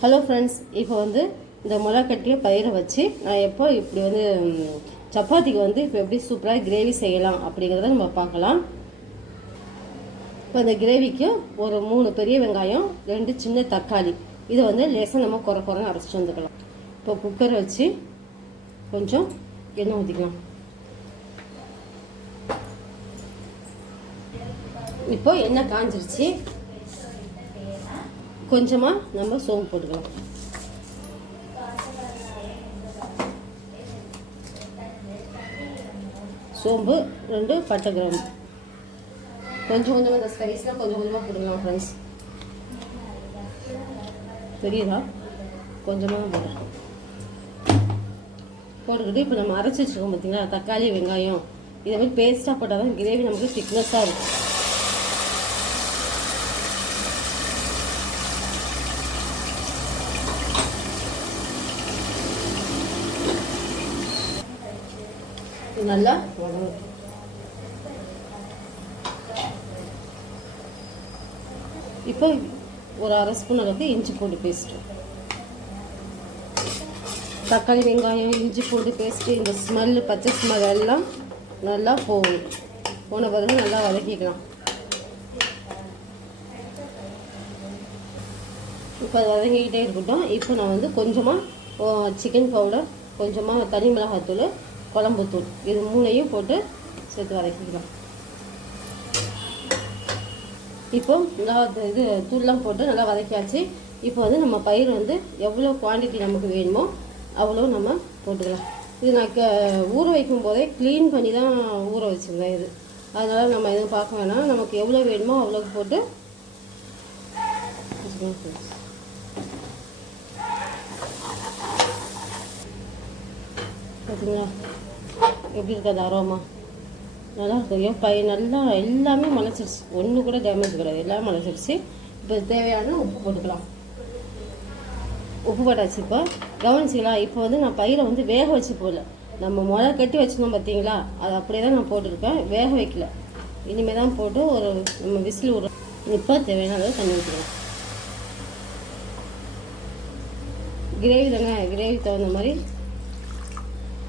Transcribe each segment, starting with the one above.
Hello friends இப்போ வந்து இந்த முளை கட்டிய பயிரை வச்சு நான் எப்போ இப்படி வந்து சப்பாத்திக்கு வந்து இப்போ எப்படி சூப்பராக கிரேவி செய்யலாம் அப்படிங்கிறத நம்ம பார்க்கலாம். இப்போ இந்த கிரேவிக்கு ஒரு மூணு பெரிய வெங்காயம் ரெண்டு சின்ன தக்காளி. இதை வந்து லேசாக நம்ம குறை குறைன்னு அரைச்சிட்டு வந்துக்கலாம். இப்போ குக்கரை வச்சு கொஞ்சம் எண்ணெய் ஊற்றிக்கலாம் இப்போ எண்ணெய் காஞ்சிருச்சு. கொஞ்சமாக நம்ம சோம்பு போட்டுக்கலாம். சோம்பு ரெண்டு பட்டை கிராம்பு. கொஞ்சம் கொஞ்சமாக இந்த ஸ்பைஸில் கொஞ்சம் கொஞ்சமாக போட்டுக்கலாம் ஃப்ரெண்ட்ஸ் தெரியுதா? கொஞ்சமாக போடுறேன் போட்டுக்கிட்டு இப்போ நம்ம அரைச்சி வச்சுருக்கோம் பார்த்தீங்களா தக்காளி வெங்காயம். இதை மாதிரி பேஸ்ட்டாக போட்டால் தான் கிரேவி நமக்கு திக்னஸாக இருக்கும். நல்லா? வதங்கட்டும் இப்போ ஒரு அரை ஸ்பூன் அளவுக்கு இஞ்சி பூண்டு பேஸ்ட்டு தக்காளி வெங்காயம் இஞ்சி பூண்டு பேஸ்ட்டு இந்த ஸ்மெல்லு பச்சை ஸ்மெல் எல்லாம் நல்லா போகும். போன பிறகு நல்லா வதக்கிக்கலாம். இப்போ அது வதங்கிக்கிட்டே இருக்கட்டும். இப்போ நான் வந்து கொஞ்சமாக சிக்கன் பவுடர் கொஞ்சமாக தனி மிளகாத்தூள் குழம்புத்தூள் இது மூணையும் போட்டு சேர்த்து வதக்கிக்கலாம் இப்போ நல்லா இது தூள்லாம் போட்டு நல்லா வதக்கியாச்சு. இப்போ வந்து நம்ம பயிர் வந்து எவ்வளோ குவான்டிட்டி நமக்கு வேணுமோ அவ்வளோ நம்ம போட்டுக்கலாம். இது நான் க ஊற வைக்கும் போதே க்ளீன் பண்ணி தான் ஊற வச்சுருந்தேன் இது. அதனால் நம்ம எதுவும் பார்க்க வேணாம். நமக்கு எவ்வளோ வேணுமோ அவ்வளோக்கு போட்டு அப்படிங்களா எப்படி இருக்கு அரோமா நல்லா இருக்கும் என் பையன் நல்லா எல்லாமே மலைச்சிருச்சு ஒன்று கூட டேமேஜ் கிடையாது எல்லாமே மலைச்சிருச்சு இப்போ தேவையான உப்பு போட்டுக்கலாம். உப்பு போட்டாச்சு இப்போ. கவனிச்சிக்கலாம். இப்போ வந்து நான் பயிரை வந்து வேக வச்சு போடல. நம்ம முளை கட்டி வச்சுருந்தோம் பார்த்தீங்களா அது அப்படியே தான் நான் போட்டிருக்கேன். வேக வைக்கல. இனிமேல் தான் போட்டு ஒரு நம்ம விசில் விடுறோம் இப்போ தேவையான அளவு தண்ணி ஊற்றிக்கலாம் கிரேவி தானே? கிரேவி தகுந்த மாதிரி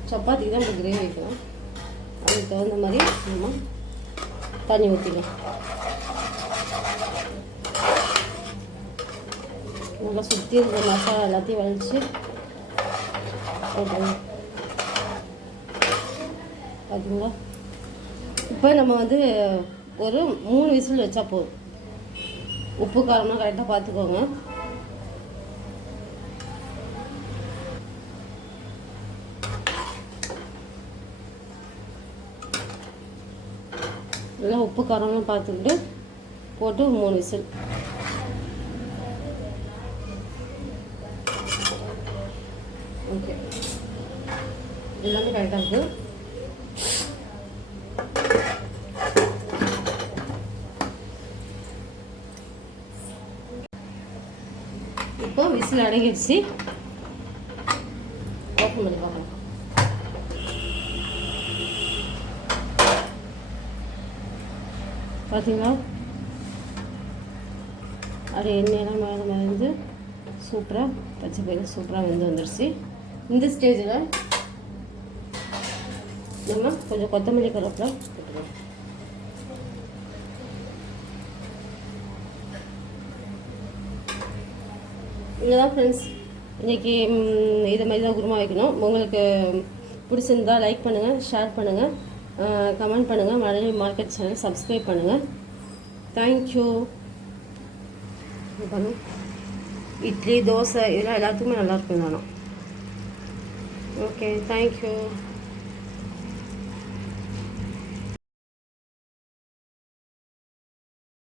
சப்பாத்திக்கு தான் இப்போ கிரேவி வைக்கணும். அதுக்கு தகுந்த மாதிரி நம்ம தண்ணி ஊற்றிக்கலாம் நல்லா சுற்றி இருக்கிற மசாலா எல்லாத்தையும் வலிச்சு பார்த்தீங்களா இப்போ நம்ம வந்து ஒரு மூணு விசில் வச்சா போதும். உப்பு காரம்லாம் கரெக்டாக பார்த்துக்கோங்க நல்லா உப்பு காரம்லாம் பார்த்துக்கிட்டு போட்டு மூணு விசில். ஓகே. எல்லாமே கரெக்டாக இருக்குது இப்போ விசில் அடங்கிடுச்சு. ஓப்பன் பண்ணி பார்க்கலாம். பார்த்திங்களா? அது எண்ணெயெல்லாம் மேலே மேலேந்து சூப்பராக பச்சை பயிர் சூப்பராக வெந்து வந்துடுச்சு இந்த ஸ்டேஜில் நம்ம கொஞ்சம் கொத்தமல்லி கருவேப்பிலை போட்டுக்கலாம். தான் ஃப்ரெண்ட்ஸ் இன்றைக்கி இதை மாதிரி தான் குருமா வைக்கணும். உங்களுக்கு பிடிச்சிருந்தா லைக் பண்ணுங்கள் ஷேர் பண்ணுங்கள் கமெண்ட் பண்ணுங்கள் மழலை மார்க்கெட் சேனல் சப்ஸ்கிரைப் பண்ணுங்கள் தேங்க்யூ பண்ணும் இட்லி தோசை இதெல்லாம் எல்லாத்துக்குமே நல்லாயிருக்கும் தானே ஓகே தேங்க்யூ